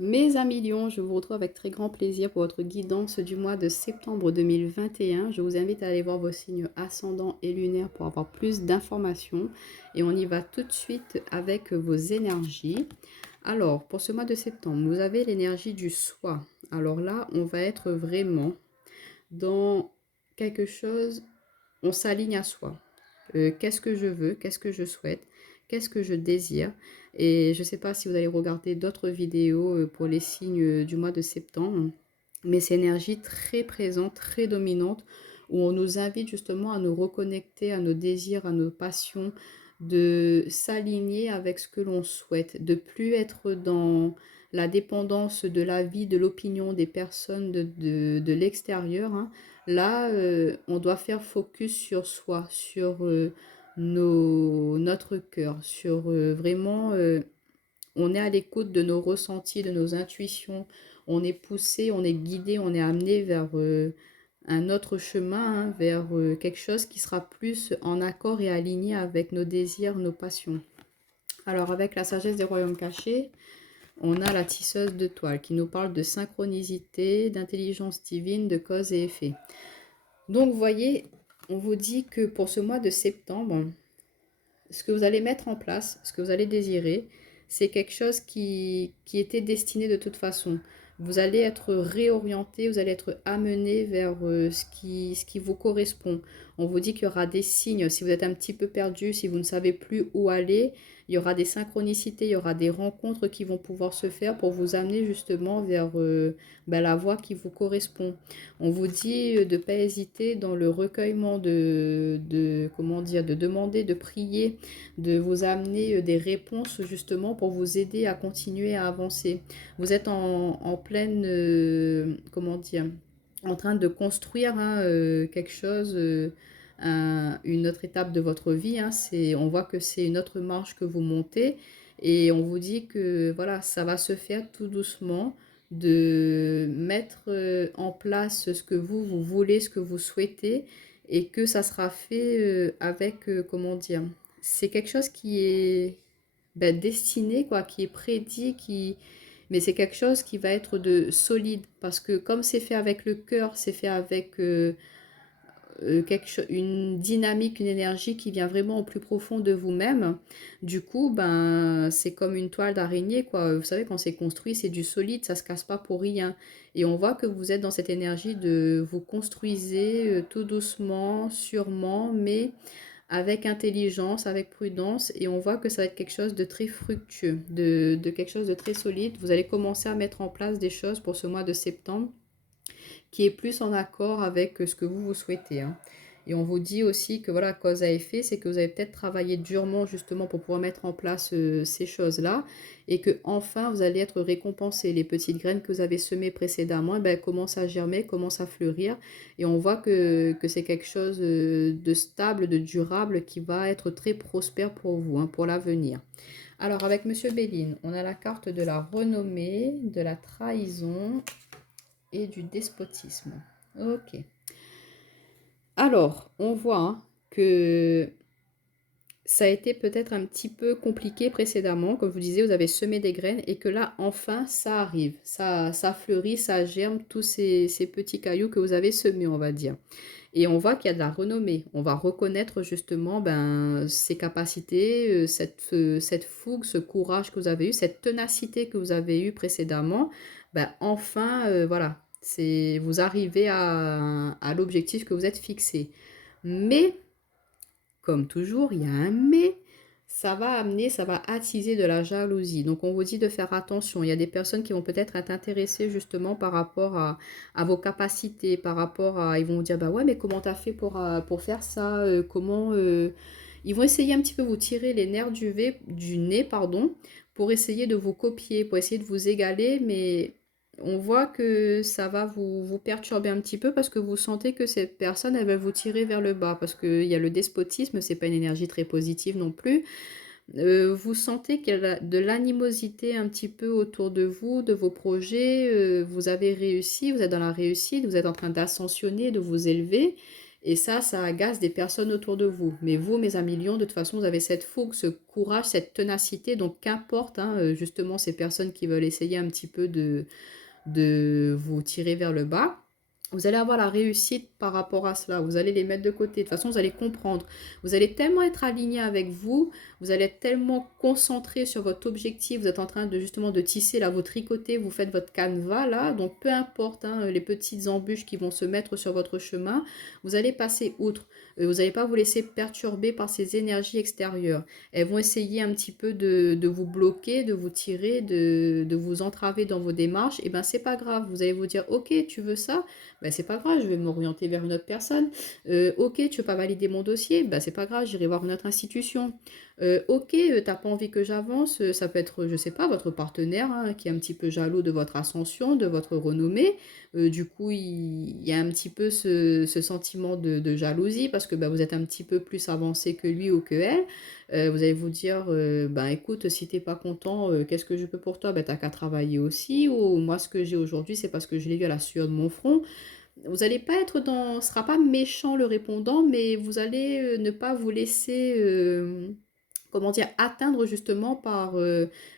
Mes amis Lions, je vous retrouve avec très grand plaisir pour votre guidance du mois de septembre 2021. Je vous invite à aller voir vos signes ascendants et lunaires pour avoir plus d'informations. Et on y va tout de suite avec vos énergies. Alors, pour ce mois de septembre, vous avez l'énergie du soi. Alors là, on va être vraiment dans quelque chose, on s'aligne à soi. Qu'est-ce que je veux, qu'est-ce que je souhaite, qu'est-ce que je désire. Et je ne sais pas si vous allez regarder d'autres vidéos pour les signes du mois de septembre, mais c'est une énergie très présente, très dominante, où on nous invite justement à nous reconnecter à nos désirs, à nos passions, de s'aligner avec ce que l'on souhaite, de plus être dans la dépendance de la vie, de l'opinion des personnes de l'extérieur, hein. Là, on doit faire focus sur soi, sur notre cœur, sur vraiment, on est à l'écoute de nos ressentis, de nos intuitions, on est poussé, on est guidé, on est amené vers un autre chemin, hein, vers quelque chose qui sera plus en accord et aligné avec nos désirs, nos passions. Alors, avec la sagesse des royaumes cachés, on a la tisseuse de toile qui nous parle de synchronicité, d'intelligence divine, de cause et effet. Donc, vous voyez, on vous dit que pour ce mois de septembre, ce que vous allez mettre en place, ce que vous allez désirer, c'est quelque chose qui était destiné de toute façon. Vous allez être réorienté, vous allez être amené vers ce qui vous correspond. On vous dit qu'il y aura des signes. Si vous êtes un petit peu perdu, si vous ne savez plus où aller, il y aura des synchronicités, il y aura des rencontres qui vont pouvoir se faire pour vous amener justement vers la voie qui vous correspond. On vous dit de ne pas hésiter dans le recueillement comment dire, de demander, de prier, de vous amener des réponses justement pour vous aider à continuer à avancer. Vous êtes en pleine, comment dire, en train de construire hein, quelque chose, une autre étape de votre vie. Hein. On voit que c'est une autre marche que vous montez et on vous dit que voilà, ça va se faire tout doucement de mettre en place ce que vous voulez, ce que vous souhaitez et que ça sera fait avec, comment dire, c'est quelque chose qui est destiné, quoi, qui est prédit, mais c'est quelque chose qui va être de solide parce que comme c'est fait avec le cœur, c'est fait avec une dynamique, une énergie qui vient vraiment au plus profond de vous-même. Du coup, ben, c'est comme une toile d'araignée, quoi. Vous savez, quand c'est construit, c'est du solide, ça se casse pas pour rien. Et on voit que vous êtes dans cette énergie de vous construisez tout doucement, sûrement, mais avec intelligence, avec prudence, et on voit que ça va être quelque chose de très fructueux, de quelque chose de très solide. Vous allez commencer à mettre en place des choses pour ce mois de septembre qui est plus en accord avec ce que vous souhaitez. Hein. Et on vous dit aussi que voilà, cause à effet, c'est que vous avez peut-être travaillé durement justement pour pouvoir mettre en place ces choses-là et que enfin vous allez être récompensé. Les petites graines que vous avez semées précédemment eh ben, commencent à germer, commencent à fleurir et on voit que c'est quelque chose de stable, de durable qui va être très prospère pour vous, hein, pour l'avenir. Alors avec Monsieur Béline, on a la carte de la renommée, de la trahison et du despotisme. Ok. Alors, on voit hein, que ça a été peut-être un petit peu compliqué précédemment. Comme je vous disais, vous avez semé des graines et que là, enfin, ça arrive. Ça fleurit, ça germe, tous ces petits cailloux que vous avez semés, on va dire. Et on voit qu'il y a de la renommée. On va reconnaître justement ben, ces capacités, cette fougue, ce courage que vous avez eu, cette ténacité que vous avez eue précédemment. Ben, enfin, voilà, vous arrivez à l'objectif que vous êtes fixé. Mais, comme toujours, il y a un mais. Ça va amener, ça va attiser de la jalousie. Donc, on vous dit de faire attention. Il y a des personnes qui vont peut-être être intéressées justement par rapport à vos capacités, par rapport à... Ils vont vous dire, bah ouais, mais comment t'as fait pour faire ça comment... Ils vont essayer un petit peu de vous tirer les nerfs du nez, pardon, pour essayer de vous copier, pour essayer de vous égaler, mais on voit que ça va vous perturber un petit peu parce que vous sentez que cette personne, elle va vous tirer vers le bas parce qu'il y a le despotisme, c'est pas une énergie très positive non plus. Vous sentez qu'il y a de l'animosité un petit peu autour de vous, de vos projets, vous avez réussi, vous êtes dans la réussite, vous êtes en train d'ascensionner, de vous élever Et ça agace des personnes autour de vous. Mais vous, mes amis lions, de toute façon, vous avez cette fougue, ce courage, cette ténacité. Donc, qu'importe, hein, justement, ces personnes qui veulent essayer un petit peu de vous tirer vers le bas, vous allez avoir la réussite par rapport à cela. Vous allez les mettre de côté. De toute façon, vous allez comprendre. Vous allez tellement être aligné avec vous. Vous allez être tellement concentré sur votre objectif. Vous êtes en train de justement de tisser, là, vous tricotez, vous faites votre canevas, là. Donc, peu importe hein, les petites embûches qui vont se mettre sur votre chemin, vous allez passer outre. Vous n'allez pas vous laisser perturber par ces énergies extérieures. Elles vont essayer un petit peu de vous bloquer, de vous tirer, de vous entraver dans vos démarches. Et ben, c'est pas grave. Vous allez vous dire, ok, tu veux ça? Ben, c'est pas grave, je vais m'orienter vers une autre personne. Ok, tu veux pas valider mon dossier? Ben, c'est pas grave, j'irai voir une autre institution. Ok, t'as pas envie que j'avance, ça peut être, je sais pas, votre partenaire hein, qui est un petit peu jaloux de votre ascension, de votre renommée. Du coup, il y a un petit peu ce sentiment de jalousie parce que ben, vous êtes un petit peu plus avancé que lui ou que elle. Vous allez vous dire, ben écoute, si t'es pas content, qu'est-ce que je peux pour toi? Ben t'as qu'à travailler aussi. Ou moi, ce que j'ai aujourd'hui, c'est parce que je l'ai vu à la sueur de mon front. Vous n'allez pas être dans, ce sera pas méchant le répondant, mais vous allez ne pas vous laisser, comment dire, atteindre justement par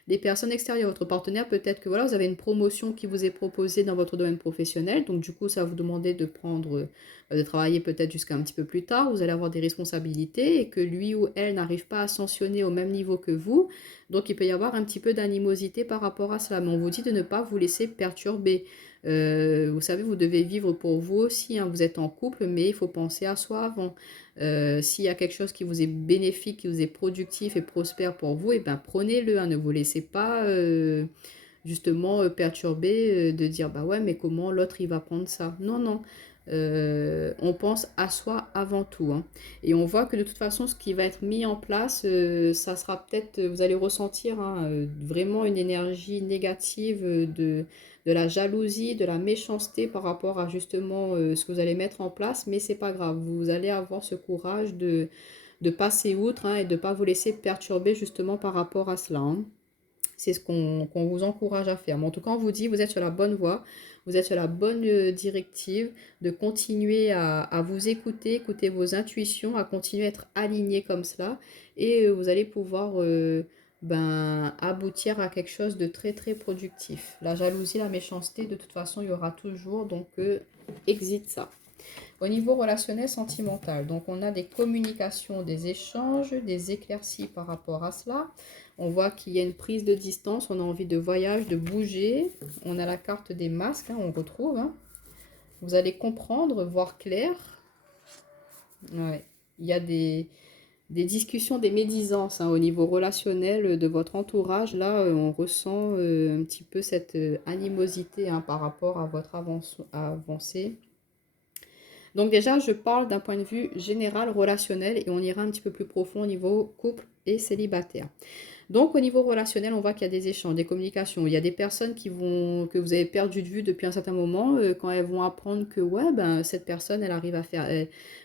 des personnes extérieures. Votre partenaire, peut-être que voilà, vous avez une promotion qui vous est proposée dans votre domaine professionnel, donc du coup, ça va vous demander de prendre, de travailler peut-être jusqu'à un petit peu plus tard. Vous allez avoir des responsabilités et que lui ou elle n'arrive pas à ascensionner au même niveau que vous. Donc, il peut y avoir un petit peu d'animosité par rapport à cela. Mais on vous dit de ne pas vous laisser perturber. Vous savez, vous devez vivre pour vous aussi, hein. Vous êtes en couple, mais il faut penser à soi avant. S'il y a quelque chose qui vous est bénéfique, qui vous est productif et prospère pour vous, et ben prenez-le, hein. Ne vous laissez pas justement perturber de dire bah ouais, mais comment l'autre il va prendre ça? Non, non. On pense à soi avant tout, hein. Et on voit que de toute façon, ce qui va être mis en place, ça sera peut-être, vous allez ressentir hein, vraiment une énergie négative de la jalousie, de la méchanceté par rapport à justement ce que vous allez mettre en place, mais c'est pas grave, vous allez avoir ce courage de passer outre hein, et de ne pas vous laisser perturber justement par rapport à cela, hein. C'est ce qu'on vous encourage à faire. Mais en tout cas, on vous dit, vous êtes sur la bonne voie, vous êtes sur la bonne directive, de continuer à vous écouter, écouter vos intuitions, à continuer à être aligné comme cela. Et vous allez pouvoir ben, aboutir à quelque chose de très très productif. La jalousie, la méchanceté, de toute façon, il y aura toujours. Donc, exit ça. Au niveau relationnel sentimental, donc on a des communications, des échanges, des éclaircies par rapport à cela. On voit qu'il y a une prise de distance, on a envie de voyage, de bouger. On a la carte des masques, hein, on retrouve, hein. Vous allez comprendre, voir clair. Ouais. Il y a des discussions, des médisances hein, au niveau relationnel de votre entourage. Là, on ressent un petit peu cette animosité hein, par rapport à votre avancée. Donc déjà, je parle d'un point de vue général relationnel et on ira un petit peu plus profond au niveau couple et célibataire. Donc au niveau relationnel, on voit qu'il y a des échanges, des communications. Il y a des personnes que vous avez perdu de vue depuis un certain moment, quand elles vont apprendre que ouais, ben, cette personne, elle arrive à faire...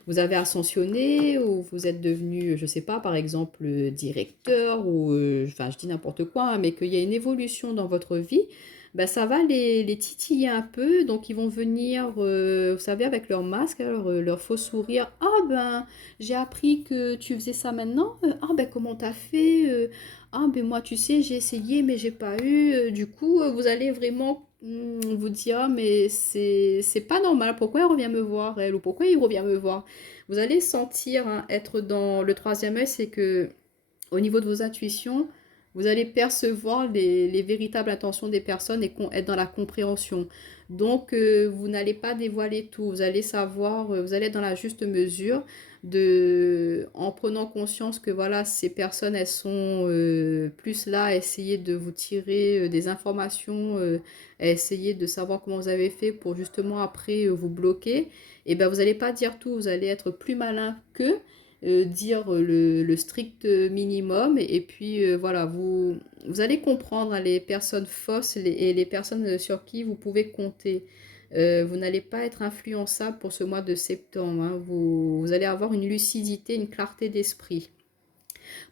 vous avez ascensionné ou vous êtes devenu, je sais pas, par exemple, directeur ou... enfin, je dis n'importe quoi, hein, mais qu'il y a une évolution dans votre vie. Ben, ça va les titiller un peu, donc ils vont venir, vous savez, avec leur masque, leur faux sourire. Ah ben, j'ai appris que tu faisais ça maintenant. Ah ben, comment t'as fait? Ah, ben moi, tu sais, j'ai essayé, mais j'ai pas eu. Du coup, vous allez vraiment vous dire, ah, mais c'est pas normal. Pourquoi elle revient me voir, elle, ou pourquoi il revient me voir? Vous allez sentir hein, être dans le troisième œil, c'est que au niveau de vos intuitions, vous allez percevoir les véritables intentions des personnes et être dans la compréhension. Donc, vous n'allez pas dévoiler tout. Vous allez savoir, vous allez être dans la juste mesure en prenant conscience que voilà, ces personnes, elles sont plus là à essayer de vous tirer des informations, à essayer de savoir comment vous avez fait pour justement après vous bloquer. Et ben, vous n'allez pas dire tout. Vous allez être plus malin qu'eux dire le strict minimum et puis voilà, vous allez comprendre hein, les personnes fausses et les personnes sur qui vous pouvez compter. Vous n'allez pas être influençable pour ce mois de septembre, hein. Vous allez avoir une lucidité, une clarté d'esprit.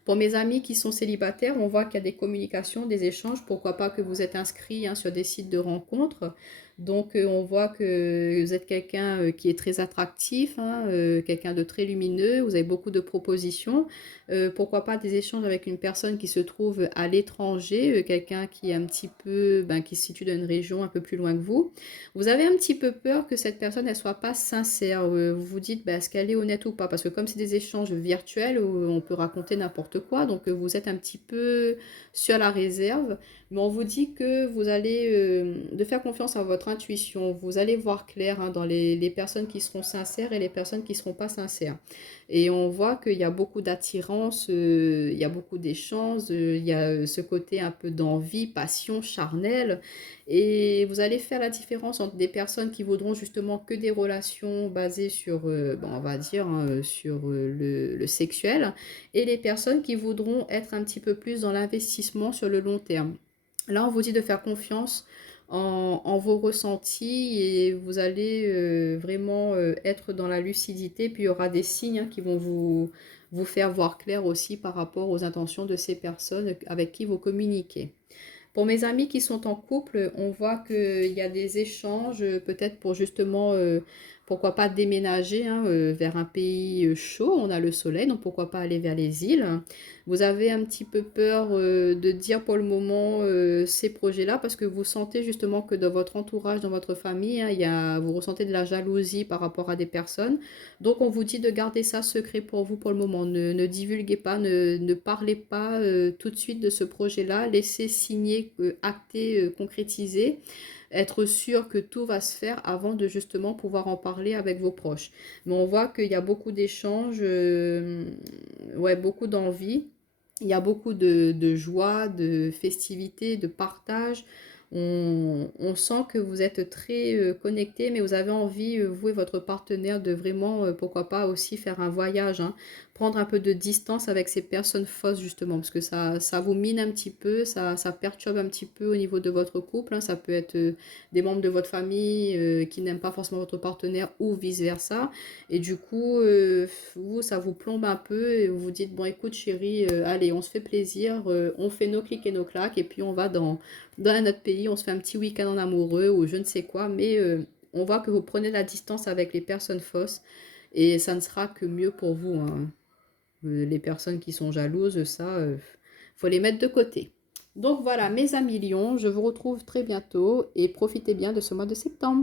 Pour mes amis qui sont célibataires, on voit qu'il y a des communications, des échanges. Pourquoi pas que vous êtes inscrits sur des sites de rencontres. Donc, on voit que vous êtes quelqu'un qui est très attractif, quelqu'un de très lumineux. Vous avez beaucoup de propositions. Pourquoi pas des échanges avec une personne qui se trouve à l'étranger, quelqu'un qui est un petit peu, qui se situe dans une région un peu plus loin que vous. Vous avez un petit peu peur que cette personne ne soit pas sincère. Vous vous dites, est-ce qu'elle est honnête ou pas? Parce que comme c'est des échanges virtuels où on peut raconter n'importe quoi, donc vous êtes un petit peu sur la réserve. Mais on vous dit que vous allez de faire confiance à votre intuition. Vous allez voir clair dans les personnes qui seront sincères et les personnes qui ne seront pas sincères. Et on voit qu'il y a beaucoup d'attirance, il y a beaucoup d'échanges, il y a ce côté un peu d'envie, passion, charnelle. Et vous allez faire la différence entre des personnes qui voudront justement que des relations basées sur, on va dire, sur le sexuel, et les personnes qui voudront être un petit peu plus dans l'investissement sur le long terme. Là, on vous dit de faire confiance en vos ressentis et vous allez vraiment être dans la lucidité. Puis il y aura des signes qui vont vous faire voir clair aussi par rapport aux intentions de ces personnes avec qui vous communiquez. Pour mes amis qui sont en couple, on voit qu'il y a des échanges, peut-être pour justement, pourquoi pas déménager vers un pays chaud, on a le soleil, donc pourquoi pas aller vers les îles. Vous avez un petit peu peur de dire pour le moment ces projets-là, parce que vous sentez justement que dans votre entourage, dans votre famille, vous ressentez de la jalousie par rapport à des personnes. Donc on vous dit de garder ça secret pour vous pour le moment. Ne divulguez pas, ne parlez pas tout de suite de ce projet-là. Laissez signer, acter, concrétiser. Être sûr que tout va se faire avant de justement pouvoir en parler avec vos proches. Mais on voit qu'il y a beaucoup d'échanges, ouais, beaucoup d'envie. Il y a beaucoup de joie, de festivité, de partage. On sent que vous êtes très connectés, mais vous avez envie, vous et votre partenaire, de vraiment, pourquoi pas aussi faire un voyage, prendre un peu de distance avec ces personnes fausses, justement, parce que ça vous mine un petit peu, ça perturbe un petit peu au niveau de votre couple. Ça peut être des membres de votre famille qui n'aiment pas forcément votre partenaire ou vice-versa. Et du coup, ça vous plombe un peu et vous vous dites, bon, écoute, chérie, allez, on se fait plaisir, on fait nos clics et nos claques, et puis on va dans un autre pays, on se fait un petit week-end en amoureux ou je ne sais quoi, mais on voit que vous prenez la distance avec les personnes fausses et ça ne sera que mieux pour vous. Les personnes qui sont jalouses, ça, faut les mettre de côté. Donc voilà, mes amis lions, je vous retrouve très bientôt et profitez bien de ce mois de septembre.